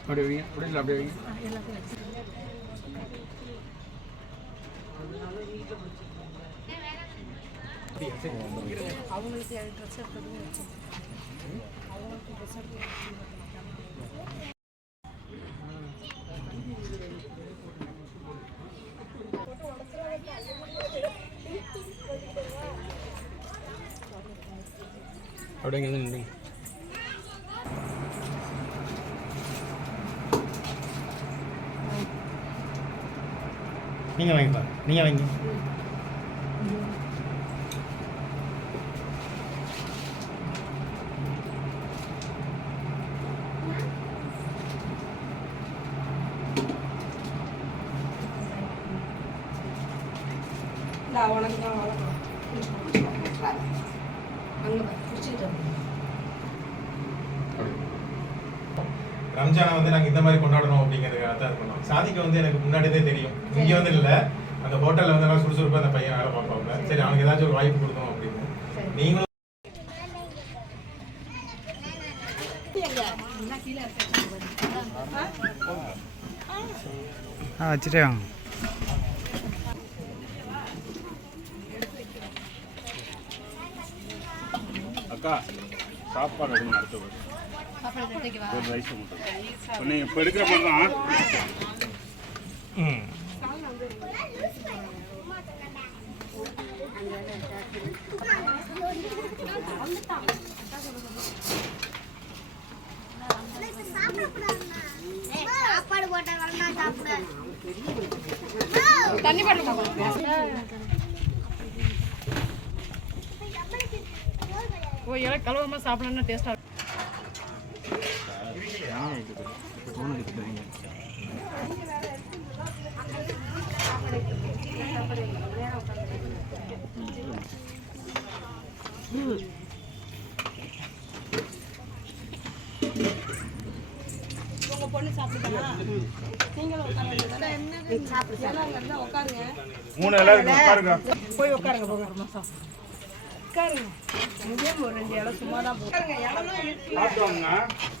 அப்படியே வைங்க அப்படியே இல்லை அப்படியே வைங்க அப்படியா, சரி. அவங்களுக்கு ட்ரெஸ் எடுத்ததும் வச்சு அவங்களுக்கு ட்ரெஸ் எடுத்து அப்படியே இங்கே வந்து நீங்கள் வாங்கி பாருங்க. நீங்கள் வாங்கி. இல்லை உனக்கு தான் வளர்க்கலாம் அங்கே பிடிச்சிக்கிட்டு ரம்ஜானை வந்து நாங்கள் இந்த மாதிரி கொண்டாடணும் அப்படிங்கிறதுக்காக தான் இது பண்ணோம். சாதிக்கு வந்து எனக்கு முன்னாடியே தெரியும். இங்கே வந்து இல்லை. அந்த ஹோட்டலில் வந்து நல்லா சுறுசுறுப்பாக அந்த பையன் வேலை பார்ப்பாங்க சரி. அவனுக்கு ஏதாச்சும் ஒரு வாய்ப்பு கொடுக்கணும் அப்படின்னு. நீங்களும் ஆ வச்சுட்டே வாங்க. அக்கா சாப்பாடு அடுத்த ஒரு ரைஸ் மட்டும் நீங்கள் இப்போ எடுக்கிற ம் சாப்பாடு தண்ணி பாட்டில் ஓ இலை கழுவாம சாப்பிடணும்னா டேஸ்டா மூணு எல்லாருக்கும் உட்காருங்க போய் உட்காருங்க போங்க உட்காருங்க முடியாம ஒரு ரெண்டு இடம் சும்மா தான் போங்க இடம்லாம் இருக்கு